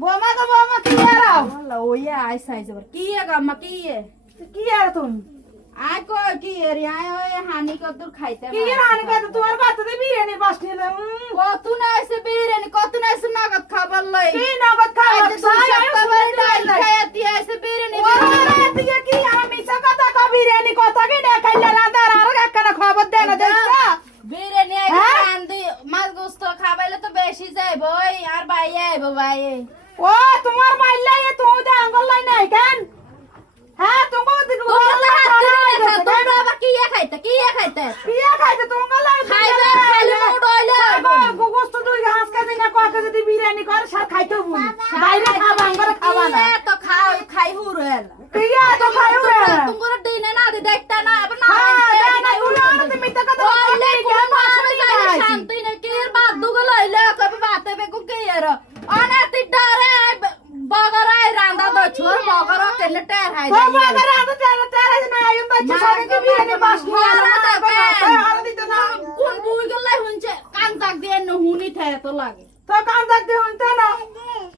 বোমা গো বোমা কি আরাও আল্লাহ ওইয়া আইসা আইসা কি গাম্মা কি কি আর তুমি আয় কো কি রে আয় ওই হানি কদ্দুর খাইতে কি এর হানি কত তোমার বাচ্চাদের বিরিয়ানি বাস নিলে কত না এসে বিরিয়ানি কত না এসে নগদ খাবার লই কি নগদ খাবার সাই খাবার ডাল খাইতে এসে বিরিয়ানি ওরে তুই কি আমি মিছা কথা কও বিরিয়ানি কথা কি না খাইলা রান্দার আর একটা খবর দে না দেখছা বিরিয়ানি আইছে রান্দি মাছ গোস্ত খাবাইলে তো বেশি যাইব ওই আর ভাই আইব ভাই ও তোমার মাইলাই তুমি তো আঙ্গুল লাই নাই কেন হ্যাঁ তুমি তোমরা আবার কি খাইতে পিয়া খাইতে তুমি লাই খাইবে খাইলে উড়াইলে গোস্ত দুই ঘাস খাইতে না ককে যদি বিরিয়ানি করে সব খাইতে বলি বাইরে খাবা আঙ্গুর খাবা না তো খাই হুরেল পিয়া তো খাইও রে তোমরা দিনে না দি দেখতা না আবার না না উড়ানো তুমি তো কথা বললে কোন আসলে শান্তি না কি বাদ দুগল হইলে কবে বাতে বে কো কে এর অনাতি ডরে বগরাই রান্দা দো ছোর বগর কেলে টের হাই ও বগর আতো তেরে তেরে না আইম বাচ্চা সবে কি বিরিয়ানি বাস কোন বুই গলাই হুনছে কান জাগ দিয়ে হুনি থাকে তো লাগে তো কান জাগ দিয়ে হুনতে না